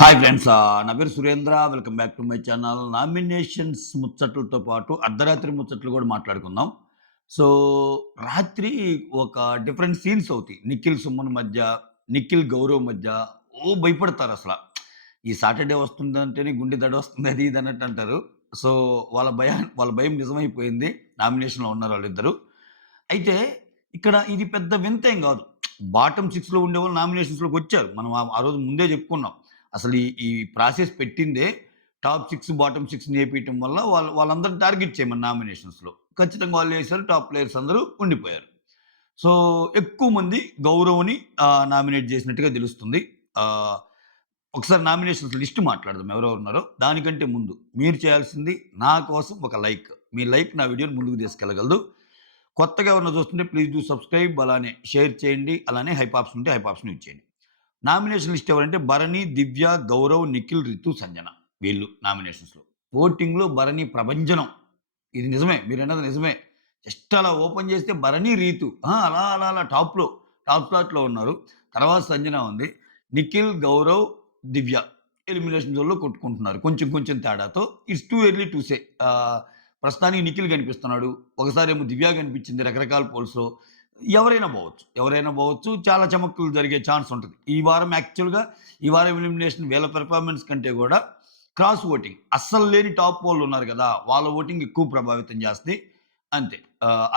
Hi friends. నా పేరు Surendra. Welcome back to my channel. Nominations ముచ్చట్లతో పాటు అర్ధరాత్రి ముచ్చట్లు కూడా మాట్లాడుకుందాం. సో, రాత్రి ఒక డిఫరెంట్ సీన్స్ అవుతాయి. నిఖిల్, సుమన్ మధ్య, నిఖిల్, గౌరవ్ మధ్య. భయపడతారసల. ఈ సాటర్‌డే వస్తుందంటేనే గుండె దడొస్తుంది అది ఇది అన్నట్టు అంటారు. సో, వాళ్ళ భయం నిజమైపోయింది. నామినేషన్‌లో ఉన్నారు వాళ్ళిద్దరు. అయితే ఇక్కడ ఇది పెద్ద వింతేం గాదు. బాటమ్ 6లో ఉండేవాళ్ళు నామినేషన్స్‌లోకొచ్చారు. మనం ఆ రోజు ముందే జెప్పుకున్నాం. అసలు ఈ ప్రాసెస్ పెట్టిందే టాప్ 6, బాటమ్ 6 ఏపీయటం వల్ల వాళ్ళందరిని టార్గెట్ చేయమని నామినేషన్స్‌లో. ఖచ్చితంగా వాళ్ళేసారు. టాప్ ప్లేయర్స్ అందరూ ఉండిపోయారు. సో, ఎక్కువ మంది గౌరవ్‌ని నామినేట్ జేసినట్టుగా తెలుస్తుంది. ఆహ్, ఒకసారి నామినేషన్స్ లిస్ట్ మాట్లాడదాం ఎవరెవరున్నారో. దానికంటే ముందు మీరు చేయాల్సింది నా కోసం ఒక లైక్. మీ లైక్ నా వీడియోని ముందుకు తీసుకెళ్ళగలదు. కొత్తగా ఎవరైనా చూస్తుంటే ప్లీజ్ డూ సబ్స్క్రైబ్. అలానే షేర్ చేయండి. అలానే హైప్ ఆప్షన్ ఉంటే హైప్ ఆప్షన్ యూజ్ చేయండి. నామినేషన్ లిస్ట్ ఎవరంటే భరణి, దివ్య, గౌరవ్, నిఖిల్, రితు, సంజన. వీళ్ళు నామినేషన్స్‌లో. ఓటింగ్‌లో భరణి ప్రభంజనం. ఇది నిజమే. మీరన్నది నిజమే. జస్ట్ అలా ఓపెన్ చేస్తే భరణి, రీతు అలా టాప్ స్లాట్‌లో ఉన్నారు. తర్వాత సంజన ఉంది. నిఖిల్, గౌరవ్, దివ్య ఎలిమినేషన్ జోన్‌లో కొట్టుకుంటున్నారు. కొంచెం కొంచెం తేడాతో. It's too early to say. ప్రస్తుతానికి నిఖిల్ కనిపిస్తున్నాడు. ఒకసారేమో దివ్య కనిపించింది రకరకాల పోల్స్‌లో. ఎవరైనా పోవచ్చు. చాలా చమక్కులు జరిగే ఛాన్స్ ఉంటది. ఈ వారం ఎలిమినేషన్ వీళ్ళ పెర్ఫార్మన్స్ కంటే గూడా క్రాస్ ఓటింగ్ అస్సలు లేని టాప్ వోళ్ళున్నారు గదా! వాళ్ళ ఓటింగ్ ఎక్కువ ప్రభావితం చేస్తది. అంతే.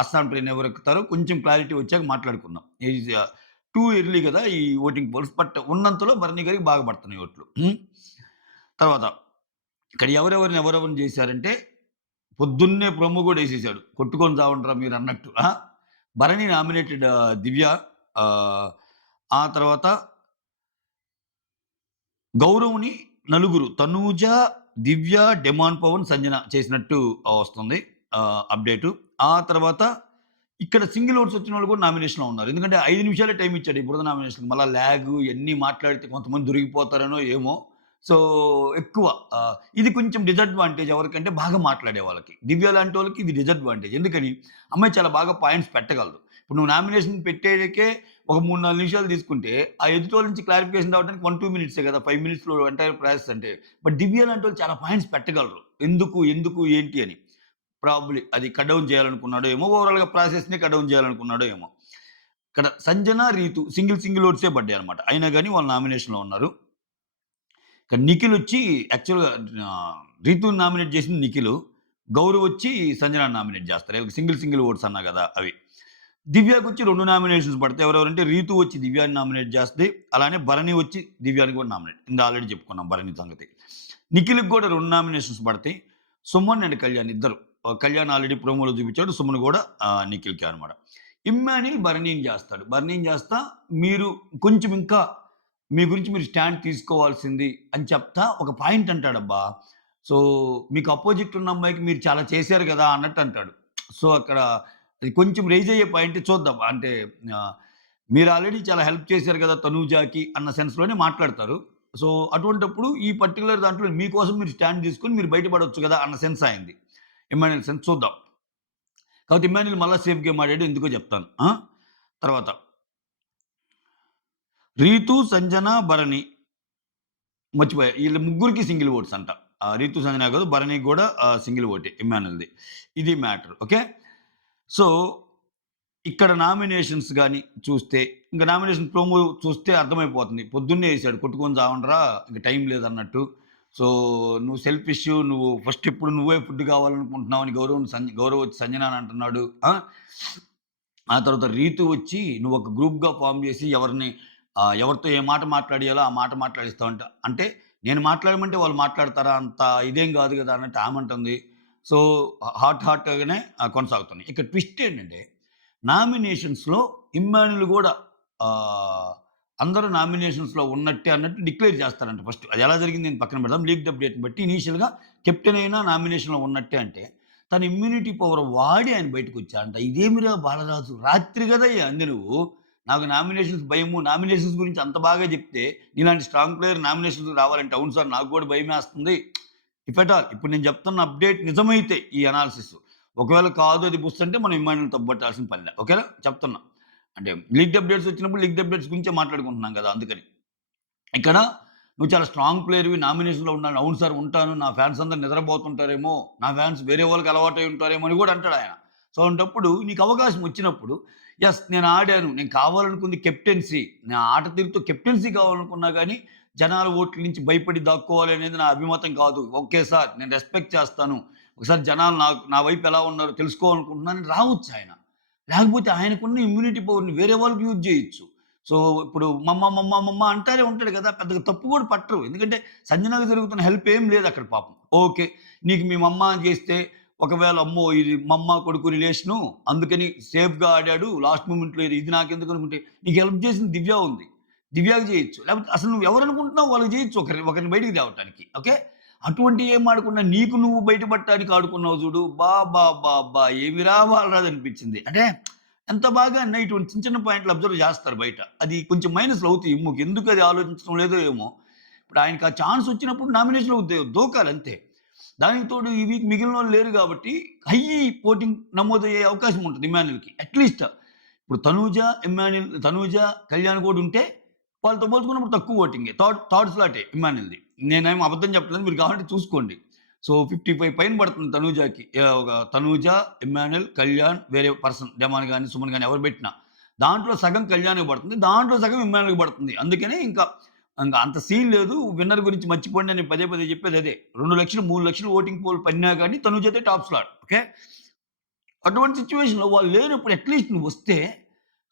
అస్సాం ట్రైన్ ఎవరెక్కుతారో కొంచెం క్లారిటీ వచ్చాక మాట్లాడుకుందాం. టూ ఎర్లీ గదా! ఈ ఓటింగ్ పోల్స్. బట్ ఉన్నంతలో భరణి గారికి బాగా పడుతున్నాయి ఓట్లు. తర్వాత ఇక్కడ ఎవరెవరిని జేశారంటే పొద్దున్నే ప్రోమో గూడా యేసేసాడు. కొట్టుకొని చావండ్రా మీరన్నట్టు. భరణి నామినేటెడ్ దివ్య. ఆహ్, ఆ తర్వాత గౌరవ్‌ని నలుగురు తనూజ, దివ్య, డెమాన్ పవన్, సంజన చేసినట్టు వస్తుంది అప్డేటు. ఆ తర్వాత ఇక్కడ సింగిల్ ఓట్స్ వచ్చినోళ్ళు కూడా నామినేషన్‌లో ఉన్నారు. ఎందుకంటే 5 నిమిషాలే టైమ్ ఇచ్చాడు ఈ బురద నామినేషన్‌కి. మళ్ళా లాగు ఇయన్నీ మాట్లాడితే కొంతమంది దొరికిపోతారనో ఏమో! సో, ఎక్కువ ఇది కొంచెం డిసడ్వాంటేజ్ ఎవరికంటే బాగా మాట్లాడే వాళ్ళకి. దివ్య లాంటోళ్ళకి ఇది డిసడ్వాంటేజ్. ఎందుకని? అమ్మాయి చాలా బాగా పాయింట్స్ పెట్టగలదు. ఇప్పుడు నువ్వు నామినేషన్ పెట్టేకే ఒక 3, 4 నిమిషాలు తీసుకుంటే, ఆ ఎదుటోళ్ళ నుంచి క్లారిఫికేషన్ రావడానికి 1, 2 మినిట్సే కదా! 5 మినిట్స్‌లో ఎంటైర్ ప్రాసెస్ అంటే. బట్ దివ్య లాంటోళ్ళు చాలా పాయింట్స్ పెట్టగలరు. ఎందుకు, ఏంటి అని. ప్రాబబ్లీ అది కట్ డౌన్ చేయాలనుకున్నాడో ఏమో! ఓవరాల్‌గా ప్రాసెస్‌ని కట్ డౌన్ చేయాలనుకున్నాడో ఏమో! ఇక్కడ సంజన, రీతు సింగిల్ ఓట్సే పడ్డాయన్నమాట. అయినా గాని వాళ్ళు నామినేషన్‌లో ఉన్నారు. ఇక్కడ నిఖిలొచ్చి యాక్చువల్‌గా రీతుని నామినేట్ చేసింది నిఖిలు. గౌరవ్ వచ్చి సంజనాని నామినేట్ చేస్తారు. వీళ్ళకి సింగిల్ ఓట్స్ అన్నా గదా! అవి. దివ్యకొచ్చి 2 నామినేషన్స్ పడతాయి. ఎవరెవరంటే రీతు వచ్చి దివ్యాని నామినేట్ చేస్తది. అలానే భరణి వచ్చి దివ్యాని కూడా నామినేట్. ఆల్రెడీ చెప్పుకున్నాం భరణి సంగతి. నిఖిల్‌కి కూడా 2 నామినేషన్స్ పడతాయి. సుమన్ అండ్ కళ్యాణ్ ఇద్దరు. కళ్యాణ్ ఆల్రెడీ ప్రోమోలో చూపించాడు. సుమన్ కూడా నిఖిల్‌కే అనమాట. ఇమ్మాన్యుల్ భరణిని చేస్తాడు. భరణిని చేస్తా మీరు కొంచెం ఇంకా మీ గురించి మీరు స్టాండ్ తీసుకోవాల్సింది అని చెప్తా ఒక పాయింట్ అంటాడబ్బా! సో, మీకు అపోజిట్ ఉన్న అమ్మాయికి మీరు చాలా చేశారు గదా! అన్నట్టు అంటాడు. సో, అక్కడ అది కొంచెం రైజ్ అయ్యే పాయింట్ చూద్దాం. అంటే ఆహ్, మీరు ఆల్రెడీ చాలా హెల్ప్ చేశారు గదా! తనూజాకి అన్న సెన్స్‌లోనే మాట్లాడతారు. సో, అటువంటప్పుడు ఈ పర్టిక్యులర్ దాంట్లో మీకోసం మీరు స్టాండ్ తీసుకొని మీరు బయటపడొచ్చు గదా! అన్న సెన్స్ ఆయనది. ఇమ్మాన్యుల్ సెన్స్ చూద్దాం. కాబట్టి ఇమ్మాన్యుల్ మళ్ళా సేఫ్ గేమ్ ఆడాడు. ఎందుకో చెప్తాను. తర్వాత రీతు, సంజన, భరణి మర్చిపోయా. ఈళ్ళ ముగ్గురికి సింగిల్ ఓట్స్ అంట. రీతు, సంజన కాదు భరణికి గూడా సింగిల్ ఓటే ఇమ్మాన్యుల్‌ది. ఇది మ్యాటర్. ఓకే. సో, ఇక్కడ నామినేషన్స్ గాని చూస్తే, ఇంక నామినేషన్ ప్రోమో చూస్తే అర్థమైపోతుంది. పొద్దున్నే ఏసాడు కొట్టుకొని చావండ్రా ఇంక టైం లేదన్నట్టు. సో, నువ్వు సెల్ఫిష్ నువ్వు ఫస్ట్ ఇప్పుడు నువ్వే ఫుడ్ కావాలనుకుంటున్నావు అని గౌరవ్ వచ్చి సంజన అని అంటున్నాడు. ఆ తర్వాత రీతు వచ్చి నువ్వొక గ్రూప్‌గా ఫార్మ్ చేసి ఎవరితో ఏ మాట మాట్లాడియాలో ఆ మాట మాట్లాడిస్తావంట. అంటే నేను మాట్లాడమంటే వాళ్ళు మాట్లాడతారా? అంత ఇదేం గాదు గదా! అన్నట్టు ఆమంటుంది. సో, హాట్‌గానే కొనసాగుతున్నాయి. ఇక్కడ ట్విస్ట్ ఏంటంటే నామినేషన్స్‌లో ఇమ్మాన్యుల్ గూడా ఆహ్, అందరూ నామినేషన్స్‌లో ఉన్నట్టే అన్నట్టు డిక్లేర్ చేస్తారంట ఫస్ట్. అది ఎలా జరిగింది నేను పక్కన పెడదాం. లీక్డ్ అప్డేట్‌ని బట్టి ఇనీషియల్‌గా కెప్టెన్ అయినా నామినేషన్‌లో ఉన్నట్టే అంటే తన ఇమ్యూనిటీ పవర్ వాడి ఆయన బయటకొచ్చాడంట. ఇదేమిరా బాలరాజు రాత్రి గదయ్యా అంది నువ్వు. నాకు నామినేషన్స్ భయము. నామినేషన్స్ గురించి అంత బాగా జెప్తే నీలాంటి స్ట్రాంగ్ ప్లేయర్ నామినేషన్స్‌కి రావాలంటే అవును సార్ నాకు గూడా భయమేస్తుంది. ఇఫ్ ఎట్ ఆల్ ఇప్పుడు నేను చెప్తున్న అప్డేట్ నిజమైతే ఈ అనాలిసిస్. ఒకవేళ కాదు అది బుస్ అంటే మనం ఇమ్మాన్యుల్‌ని తప్పుబట్టాల్సిన పనిలే. ఓకేనా? చెప్తున్నా. అంటే లీక్డ్ అప్డేట్స్ వచ్చినప్పుడు లీక్డ్ అప్డేట్స్ గురించే మాట్లాడుకుంటున్నాం గదా! అందుకని. ఇక్కడ నువ్వు చాలా స్ట్రాంగ్ ప్లేయర్‌వి నామినేషన్‌లో ఉన్నాను. అవును సార్ ఉంటాను. నా ఫ్యాన్స్ అందరూ నిద్రపోతుంటారేమో, నా ఫ్యాన్స్ వేరే వాళ్ళకి అలవాటై ఉంటారేమో అని కూడా అంటాడాయన. సో, అలాంటప్పుడు నీకు అవకాశం వచ్చినప్పుడు యెస్ నేను ఆడాను. నేను కావాలనుకుంది కెప్టెన్సీ. నా ఆట తీరుతో కెప్టెన్సీ కావాలనుకున్నా గానీ, జనాల ఓట్ల నుంచి భయపడి దాక్కోవాలి అనేది నా అభిమతం కాదు. ఓకే సార్ నేను రెస్పెక్ట్ చేస్తాను. ఒకసారి జనాలు నా వైపు ఎలా ఉన్నారో తెలుసుకోవాలనుకుంటున్నానని రావచ్చాయన. లేకపోతే ఆయనకున్న ఇమ్యూనిటీ పవర్‌ని వేరే వాళ్ళకి యూజ్ జేయొచ్చు. సో, ఇప్పుడు మమ్మ అంటానే ఉంటాడు గదా! పెద్దగా తప్పు గూడా పట్టరు. ఎందుకంటే సంజనాకి జరుగుతున్న హెల్ప్ ఏం లేదక్కడ పాపం. ఓకే. నీకు మీ మమ్మ చేస్తే ఒకవేళ అమ్మో! ఇది మమ్మ, కొడుకు రిలేషను అందుకని సేఫ్‌గా ఆడాడు. లాస్ట్ మొమెంట్‌లో ఇది నాకెందుకు అనుకుంటే నీకు హెల్ప్ చేసింది దివ్య ఉంది. దివ్యకి జేయొచ్చు. లేకపోతే అసలు నువ్వు ఎవరనుకుంటున్నావో వాళ్ళకి జేయొచ్చు ఒకరిని బయటికి తేవటానికి. ఓకే. అటువంటి ఏం ఆడకుండా నీకు నువ్వు బయటపడటానికి ఆడుకున్నావు జూడు. అబ్బబ్బబ్బా! ఏమిరా బాలరాజు అనిపించింది. అంటే ఎంత బాగా అన్నా ఇటువంటి చిన్న చిన్న పాయింట్లు అబ్జర్వ్ చేస్తారు బయట. అది కొంచెం మైనస్‌లు అవుతాయి ఇమ్ముకి. ఎందుకు అది ఆలోచించడం లేదో ఏమో! ఇప్పుడు ఆయనకి ఆ ఛాన్స్ వచ్చినప్పుడు నామినేషన్‌లోకి దూకాలంతే. దానికి తోడు ఈ వీక్ మిగిలినోళ్ళు లేరు గాబట్టి హై ఓటింగ్ నమోదయ్యే అవకాశం ఉంటది ఇమ్మాన్యుల్‌కి. అట్‌లీస్ట్ ఇప్పుడు తనూజ, కళ్యాణ్ కూడా ఉంటే వాళ్ళతో పోల్చుకున్నప్పుడు తక్కువ ఓటింగే. థర్డ్ స్లాటే ఇమ్మాన్యుల్‌ది. నేనేమి అబద్ధం చెప్పట్లేదు. మీరు కావాలంటే చూసుకోండి. సో, 55 పైన పడుతుంది తనూజకి. ఒక తనూజ, ఇమ్మాన్యుల్, కళ్యాణ్ వేరే పర్సన్ డెమాన్ గాని, సుమన్ గాని ఎవరు పెట్టినా. దాంట్లో సగం కళ్యాణ్‌కి పడుతుంది. దాంట్లో సగం ఇమ్మాన్యుల్‌కి పడుతుంది. అందుకనే ఇంకా అంత సీన్ లేదు. విన్నర్ గురించి మర్చిపోండి అని పదే పదే చెప్పేదదే. 2,00,000, 3,00,000 ఓటింగ్ పోల్ పడినా గాని తనూజతే టాప్ స్లాట్. ఓకే. అటువంటి సిట్యుయేషన్‌లో వాళ్ళు లేనప్పుడు అట్‌లీస్ట్ నువ్వొస్తే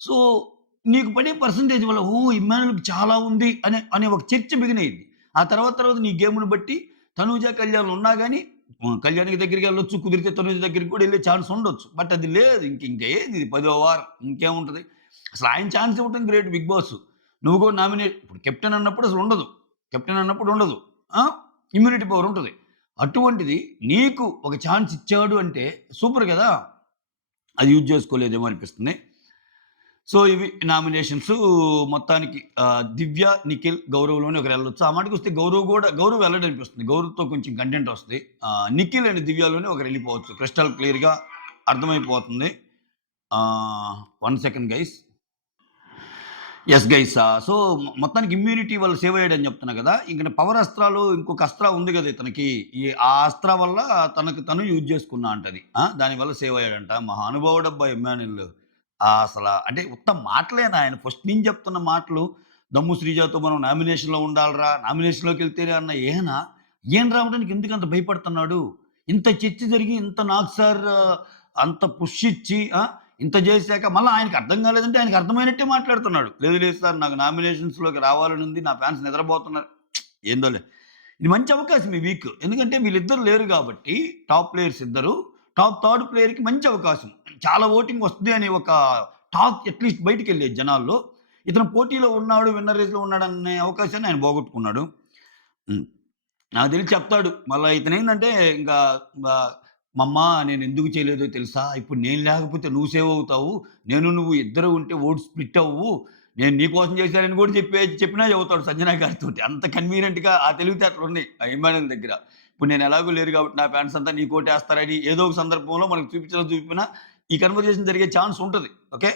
సో, నీకు పడే పర్సెంటేజ్ వల్ల ఇమ్మాన్యుల్‌కి చాలా ఉంది అనే ఒక చర్చ బిగినయిద్ది. ఆ తర్వాత నీ గేమ్‌ని బట్టి తనూజ, కళ్యాణ్ ఉన్నా గాని కళ్యాణ్‌కి దగ్గరికెళ్ళొచ్చు. కుదిరితే తనూజ దగ్గరికి కూడా ఎళ్ళే ఛాన్స్ ఉండొచ్చు. బట్ అది లేదు. ఇంకేంది ఇది పదో వారం ఇంకేముంటది? అసలు ఆయన ఛాన్స్ ఇవ్వటం గ్రేట్ బిగ్ బాస్. నువ్వు కూడా ఇప్పుడు కెప్టెన్ అన్నప్పుడు అసలు ఉండదు. కెప్టెన్ అన్నప్పుడు ఉండదు. ఆ! ఇమ్యూనిటీ పవర్ ఉంటది. అటువంటిది నీకు ఒక ఛాన్స్ ఇచ్చాడు అంటే సూపర్ గదా! అది యూజ్ చేసుకోలేదేమో అనిపిస్తుంది. సో, ఇవి నామినేషన్స్ మొత్తానికి 'దివ్య, నిఖిల్, గౌరవ్‌లోనే ఒకరెళ్ళొచ్చు. ఆ మాటకొస్తే గౌరవ్ వెళ్ళడనిపిస్తుంది. గౌరవ్‌తో కొంచెం కంటెంట్ వస్తది. 'నిఖిల్ అండ్ దివ్యలోనే ఒకరెళ్ళిపోవచ్చు. క్రిస్టల్ క్లియర్‌గా అర్థమైపోతుంది. 1 second guys. Yes guys. So, మొత్తానికి ఇమ్యూనిటీ వల్ల సేవ్ అయ్యాడని చెప్తున్నా గదా! ఇంక పవర్ అస్త్రాలు ఇంకొక అస్త్రా ఉంది గదా! ఇతనికి. ఆ అస్త్రా వల్ల తనకు తను యూజ్ చేసుకున్నా అంటది. దానివల్ల సేవ్ అయ్యాడంట. మహానుభావుడబ్బా ఇమ్మాన్యుల్. అంటే ఉత్త మాటలేనా ఆయన ఫస్ట్ నుంచి చెప్తున్న మాటలు. దమ్ము శ్రీజాతో మనం నామినేషన్‌లో ఉండాలిరా, నామినేషన్‌లోకెళ్తేనే అన్న ఈయన రావడానికి ఎందుకంత భయపడుతున్నాడు? ఇంత చర్చ జరిగి, ఇంత నాకు సార్ అంత పుష్ ఇచ్చి ఇంత జేశాక మళ్ళా ఆయనకి అర్థం కాలేదంటే ఆయనకి అర్థమైనట్టే మాట్లాడుతున్నాడు. లేదు సార్ నాకు నామినేషన్స్‌లోకి రావాలనుంది. నా ఫ్యాన్స్ నిద్రపోతున్నారు. ఏందోలే. ఇది మంచి అవకాశం ఈ వీక్. ఎందుకంటే వీళ్ళిద్దరు లేరు గాబట్టి టాప్ ప్లేయర్స్ ఇద్దరు. థర్డ్ ప్లేయర్‌కి మంచి అవకాశం. చాలా ఓటింగ్ వస్తది అనే ఒక టాక్ అట్‌లీస్ట్ బయటికెళ్ళేది జనాల్లో. ఇతను పోటీలో ఉన్నాడు, విన్నర్ రేస్‌లో ఉన్నాడనే అవకాశాన్ని ఆయన పోగొట్టుకున్నాడు. హ్మ్. నాకు తెలిసి చెప్తాడు. మళ్ళా ఇతనేందంటే ఇంకా ఆహ్, మమ్మా నేనెందుకు చేయలేదో తెలుసా? ఇప్పుడు నేను లేకపోతే నువ్వు సేవ్ అవుతావు. నువ్వు ఇద్దరు ఉంటే ఓటు స్ప్లిట్ అవ్వు. నేను నీ కోసం చేశానని కూడా చెప్పినా చెబుతాడు సంజన గారితోటి. అంత కన్వీనియంట్‌గా ఆ తెలివితేటలున్నాయి ఆ ఇమ్మానుయేల్ దగ్గర. ఇప్పుడు నేను ఎలాగో లేరు కాబట్టి నా ఫ్యాన్స్ అంతా నీకోటేస్తారని ఏదో ఒక సందర్భంలో మనకు చూపించినా ఈ కన్వర్జేషన్ జరిగే ఛాన్స్ ఉంటది. ఓకే.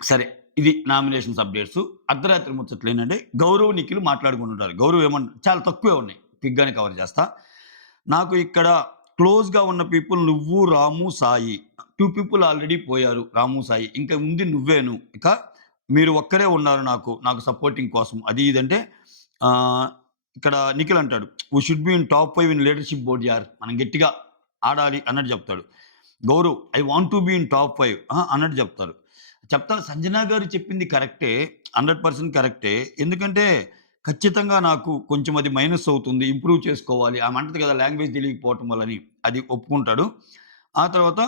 సరే. ఇది నామినేషన్స్ అప్‌డేట్సు. అర్ధరాత్రి ముచ్చట్లేంటంటే గౌరవ్, నిఖిల్ మాట్లాడుకుంటుంటారు. గౌరవ్ చాలా తక్కువే ఉన్నాయి. క్విక్‌గానే కవర్ చేస్తా. నాకు ఇక్కడ క్లోజ్‌గా ఉన్న పీపుల్ నువ్వు, రాము, సాయి. 2 పీపుల్ ఆల్రెడీ పోయారు. రాము, సాయి. ఇంక ఉంది నువ్వేను. ఇక మీరు ఒక్కరే ఉన్నారు నాకు సపోర్టింగ్ కోసం. అది ఇది అంటే ఆహ్, ఇక్కడ నిఖిల్ అంటాడు. "We should be in top 5 in leadership board యార్." మనం గట్టిగా ఆడాలి అన్నట్టు చెప్తాడు. Gaurav I want to be in top 5 అన్నట్టు చెప్తారు. సంజన గారు చెప్పింది కరెక్టే. 100% కరెక్టే. ఎందుకంటే ఖచ్చితంగా నాకు కొంచెం అది మైనస్ అవుతుంది. ఇంప్రూవ్ చేసుకోవాలి. ఆమె అంటది కదా! లాంగ్వేజ్ తెలియకపోవటం వల్లని. అది ఒప్పుకుంటాడు. ఆ తర్వాత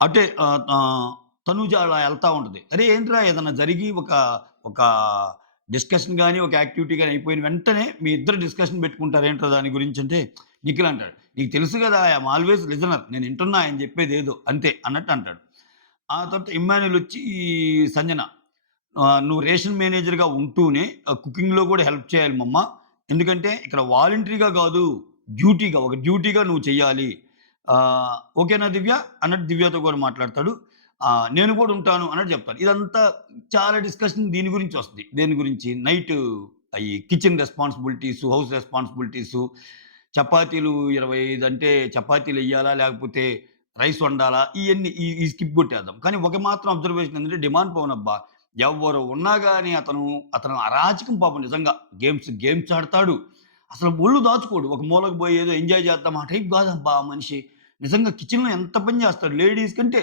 అటే తనూజ అలా ఎళ్తా ఉంటది. "అరే! ఏంట్రా ఏదన్నా జరిగి ఒక డిస్కషన్ గాని, ఒక యాక్టివిటీ గాని అయిపోయిన వెంటనే మీ ఇద్దరు డిస్కషన్ పెట్టుకుంటారేంట్రా దాని గురించంటే" నిఖిల్ అంటాడు. "నీకు తెలుసు గదా! I am always listener. నేను ఇంటున్నా ఆయన చెప్పేదేదో అంతే" అన్నట్టు అంటాడు. ఆ తర్వాత ఇమ్మాన్యుల్ వచ్చి సంజన "నువ్వు రేషన్ మేనేజర్‌గా ఉంటూనే కుకింగ్‌లో గూడా హెల్ప్ చేయాలి మమ్మ. ఎందుకంటే ఇక్కడ వాలంటరీగా గాదు, ఒక డ్యూటీగా నువ్వు చెయ్యాలి. ఓకేనా దివ్య?" అన్నట్టు దివ్యతో కూడా మాట్లాడతాడు. నేను కూడా ఉంటాను అన్నట్టు చెప్తారు. ఇదంతా చాలా డిస్కషన్ దీని గురించి వస్తది. దేని గురించి నైటు ఈ కిచెన్ రెస్పాన్సిబిలిటీసు, హౌస్ రెస్పాన్సిబిలిటీసు, చపాతీలు 25 అంటే చపాతీలెయ్యాలా? లేకపోతే రైస్ వండాలా? ఇయన్నీ ఈ స్కిప్ కొట్టేద్దాం. కానీ ఒక మాత్రం అబ్జర్వేషన్ ఏంటంటే డిమాండ్ పవన్ అబ్బా! ఎవ్వరు ఉన్నా గాని అతను అరాచకం పాపం నిజంగా. గేమ్స్ ఆడతాడు. అసలు ఒళ్ళు దాచుకోడు. ఒక మూలకు పోయి ఏదో ఎంజాయ్ చేద్దాం ఆ టైప్ కాదబ్బా ఆ మనిషి. నిజంగా కిచెన్‌లో ఎంత పని చేస్తాడు. లేడీస్ కంటే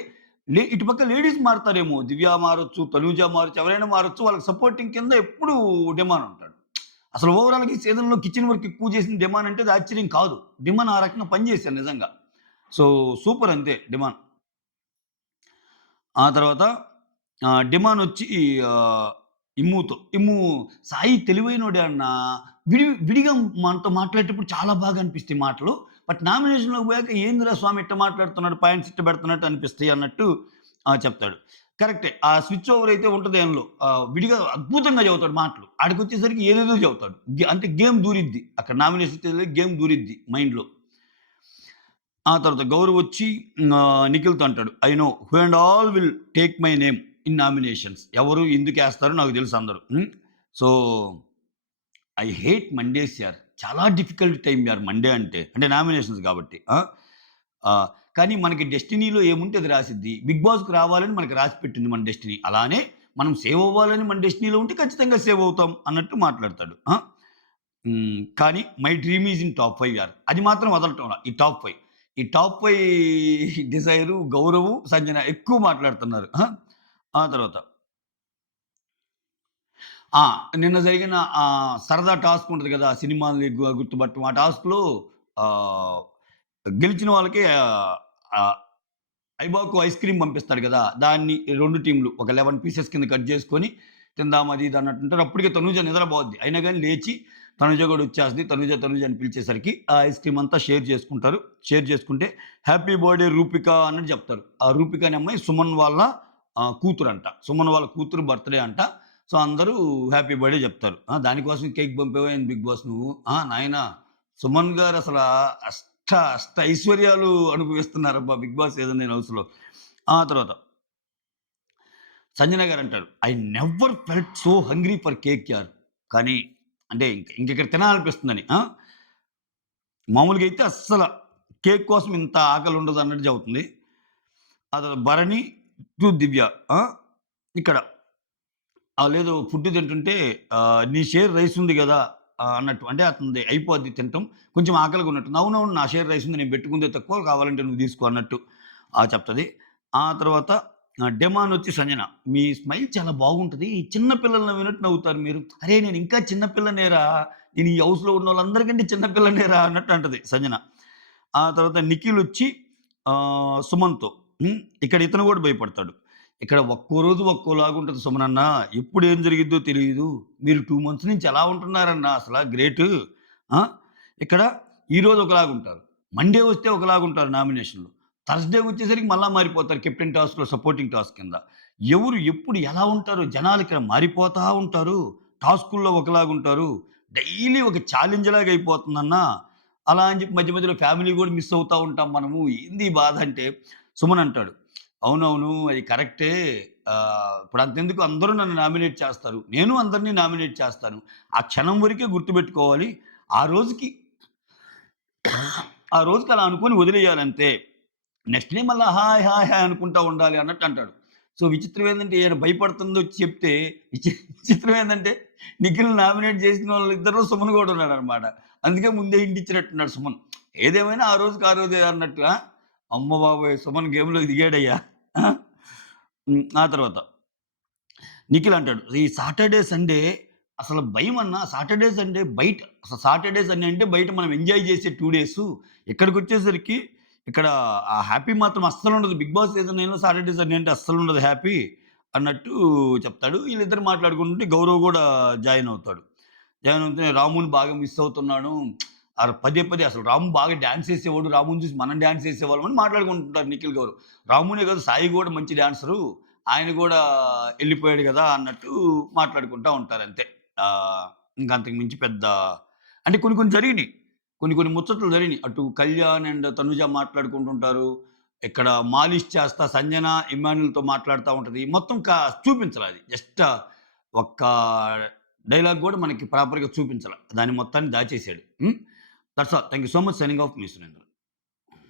ఇటుపక్క లేడీస్ మారతారేమో. దివ్య మారొచ్చు, తనూజ మారొచ్చు, ఎవరైనా మారొచ్చు. వాళ్ళకి సపోర్టింగ్ కింద ఎప్పుడూ డిమాన్ ఉంటాడు. అసలు ఓవరాల్‌గా ఈ సీజన్‌లో కిచెన్ వర్క్ ఎక్కువ చేసిన డిమాన్ అంటే అది ఆశ్చర్యం కాదు. డిమాన్ ఆ రకంగా పని చేశారు నిజంగా. సో, సూపర్ అంతే డిమాన్. ఆ తర్వాత డిమానొచ్చి ఆహ్, ఇమ్ము సాయి తెలివైనోడే అన్నా విడిగా మనతో మాట్లాడేటప్పుడు చాలా బాగా అనిపిస్తాయి మాటలు. బట్ నామినేషన్‌లోకి పోయాక ఏందిరా స్వామి ఇట్ట మాట్లాడుతున్నాడు, పాయింట్స్ ఇట్ట పెడుతున్నట్టు అనిపిస్తాయి అన్నట్టు చెప్తాడు. కరెక్టే. ఆ స్విచ్ ఓవర్ అయితే ఉంటది ఆయనలో. విడిగా అద్భుతంగా చెబుతాడు మాటలు. ఆడికొచ్చేసరికి ఏదేదో చెబుతాడు. అంటే గేమ్ దూరిద్ది. అక్కడ నామినేషన్ స్టేజ్‌లో గేమ్ దూరిద్ది మైండ్‌లో. ఆ తర్వాత గౌరవొచ్చి నిఖిల్‌తో అంటాడు. I know who and all will take my name in nominations. ఎవరు ఎందుకేస్తారో నాకు తెలుసు అందరూ. సో, ఐ హేట్ మండేస్ యార్. చాలా డిఫికల్ట్ టైమ్ యార్ మండే అంటే. అంటే నామినేషన్స్ కాబట్టి. ఆహ్, కానీ మనకి డెస్టినీలో ఏముంటే అది రాసిద్ది. బిగ్ బాస్‌కి రావాలని మనకి రాసిపెట్టింది మన డెస్టినీ. అలానే మనం సేవ్ అవ్వాలని మన డెస్టినీలో ఉంటే ఖచ్చితంగా సేవ్ అవుతాం అన్నట్టు మాట్లాడతాడు. కానీ my dream is in top 5 యార్. అది మాత్రం వదలటంలా. ఈ టాప్ 5. ఈ టాప్ 5 డిజైరు, గౌరవు, సంజన ఎక్కువ మాట్లాడుతున్నారు. ఆ తర్వాత ఆ! నిన్న జరిగిన సరదా టాస్క్ ఉంటది గదా! సినిమాల్ని గుర్తుపట్టడం. ఆ టాస్క్‌లో ఆహ్, గెలిచిన వాళ్ళకి ఆహ్, ఐబాకో ఐస్ క్రీమ్ పంపిస్తాడు గదా! దాన్ని 2 టీమ్‌లు ఒక 11 పీసెస్ కింద కట్ జేసుకొని తిందాం అది ఇది అన్నట్టుంటారు. అప్పటికే తనూజ నిద్రపోద్ది. అయినా గాని లేచి తనుజ గూడా వచ్చేస్తది. తనుజ అని పిలిచేసరికి ఆ ఐస్ క్రీమ్ అంతా షేర్ చేసుకుంటారు. షేర్ చేసుకుంటే హ్యాపీ బర్త్‌డే రూపిక అన్నట్టు చెప్తారు. ఆ రూపిక అనే అమ్మాయి సుమన్ వాళ్ళ కూతురంట. సుమన్ వాళ్ళ కూతురు బర్త్‌డే అంట. సో, అందరూ హ్యాపీ బర్త్‌డే చెప్తారు. దానికోసం కేక్ పంపావా ఏంది బిగ్ బాస్ నువ్వు? నాయనా సుమన్ గారు అసల అష్ట ఐశ్వర్యాలు అనుభవిస్తున్నారబ్బా! 'బిగ్ బాస్' సీజన్ 9 హౌస్‌లో. తర్వాత సంజన గారంటారు, "I never felt so hungry for cake యార్." కానీ అంటే ఇంకిక్కడ తినాలనిపిస్తుందని. మామూలుగా అయితే అస్సల కేక్ కోసం ఇంత ఆకలుండదు అన్నట్టు చెబుతుంది. ఆ తర్వాత భరణి టు దివ్య. ఆ! ఇక్కడ లేదు ఫుడ్ తింటుంటే నీ షేర్ రైస్ ఉంది గదా! అన్నట్టు. అంటే అతనిది అయిపోద్ది తినటం. కొంచెం ఆకలిగా ఉన్నట్టుంది. అవునవును నా షేర్ రైస్ ఉంది. నేను పెట్టుకుందే తక్కువ కావాలంటే నువ్వు తీసుకో అన్నట్టు చెప్తది. ఆ తర్వాత డెమాన్ వచ్చి సంజన. మీ స్మైల్ చాలా బాగుంటది. చిన్న పిల్లలు నవ్వినట్టు నవ్వుతారు మీరు. అరే! నేను ఇంకా చిన్న పిల్లనేరా. నేను ఈ హౌస్‌లో ఉన్నోళ్ళందరికంటే చిన్న పిల్లనేరా అన్నట్టు అంటది సంజన. ఆ తర్వాత నిఖిల్ వచ్చి సుమన్‌తో. ఇక్కడ ఇతను కూడా భయపడతాడు. ఇక్కడ ఒక్కో రోజు ఒక్కోలాగుంటది సుమనన్న. ఎప్పుడేం జరిగిద్దో తెలీదు. మీరు 2 మంత్స్ నుంచి ఎలా ఉంటున్నారన్న అసల గ్రేటు. ఆ! ఇక్కడ ఈరోజు ఒకలాగుంటారు. మండే వస్తే ఒకలాగుంటారు నామినేషన్‌లో. థర్స్‌డే వచ్చేసరికి మళ్ళా మారిపోతారు కెప్టెన్ టాస్క్‌లో సపోర్టింగ్ టాస్క్ కింద. ఎవరు ఎప్పుడు ఎలా ఉంటారో జనాలు ఇక్కడ మారిపోతా ఉంటారు. టాస్కుల్లో ఒకలాగుంటారు. డైలీ ఒక ఛాలెంజ్ లాగా అయిపోతుందన్న. అలా అని చెప్పి మధ్య మధ్యలో ఫ్యామిలీ గూడా మిస్ అవుతా ఉంటాం మనము. ఏంది ఈ బాధ అంటే సుమన్ అంటాడు. అవునవును. అది కరెక్టే. ఇప్పుడు అంతెందుకు అందరూ నన్ను నామినేట్ చేస్తారు. నేను అందరిని నామినేట్ చేస్తాను. ఆ క్షణం వరకే గుర్తుపెట్టుకోవాలి. ఆ రోజుకి ఆ రోజుకి అలా అనుకోని వదిలేయాలంతే. నెక్స్ట్ డే మళ్ళా హాయ్, హాయ్, హాయ్ అనుకుంటా ఉండాలి అన్నట్టు అంటాడు. సో, విచిత్రం ఏందంటే ఈయన భయపడుతుందొచ్చి చెప్తే విచిత్రం ఏందంటే నిఖిల్‌ని నామినేట్ చేసిన వాళ్ళిద్దరిలో సుమన్ గూడా ఉన్నాడనమాట. అందుకే ముందే హింట్ ఇచ్చినట్టున్నాడు సుమన్. ఏదేమైనా ఆ రోజుకి ఆ రోజే అన్నట్టు. అమ్మ బాబోయ్! సుమన్ గేమ్‌లోకి దిగాడయ్యా. ఆ! ఆ తర్వాత నిఖిల్ అంటాడు, "ఈ సాటర్‌డే, సండే అసలు భయమన్నా సాటర్‌డే, సండే బయట అసలు సాటర్‌డే, సండే అంటే బయట మనం ఎంజాయ్ చేసే 2 డేసు. ఇక్కడికొచ్చేసరికి ఇక్కడ ఆ హ్యాపీ మాత్రం అస్సలుండదు. 'బిగ్ బాస్' సీజన్ 9లో సాటర్‌డే, సండే అంటే అస్సలుండదు హ్యాపీ" అన్నట్టు చెప్తాడు. వీళ్ళిద్దరు మాట్లాడుకుంటుంటే గౌరవ్ గూడా జాయిన్ అవుతాడు. జాయిన్ అవుతే రాముని బాగా మిస్ అవుతున్నాను. పదే పదే అసలు రాము బాగా డాన్స్ ఏసేవాడు. రాముని చూసి మనం డాన్స్ ఏసేవాళ్ళం అని మాట్లాడుకుంటుంటారు నిఖిల్ గౌరు. రామునే కాదు సాయి గూడా మంచి డాన్సరు. ఆయన గూడా ఎళ్ళిపోయాడు గదా! అన్నట్టు మాట్లాడుకుంటా ఉంటారంతే. ఆహ్, ఇంక అంతకు మించి పెద్ద అంటే కొన్ని కొన్ని జరిగినియి. కొన్ని కొన్ని ముచ్చట్లు జరిగినియి. అటు కళ్యాణ్ అండ్ తనుజ మాట్లాడుకుంటుంటారు. ఇక్కడ మాలిష్ చేస్తా సంజన, ఇమ్మాన్యుల్‌తో మాట్లాడుతా ఉంటది. మొత్తం చూపించల అది. జస్ట్ ఒక్క డైలాగ్ గూడా మనకి ప్రాపర్‌గా చూపించల. దాన్ని మొత్తాన్ని దాచేసాడు. That's all. Thank you so much. Signing off మీ సురేంద్ర.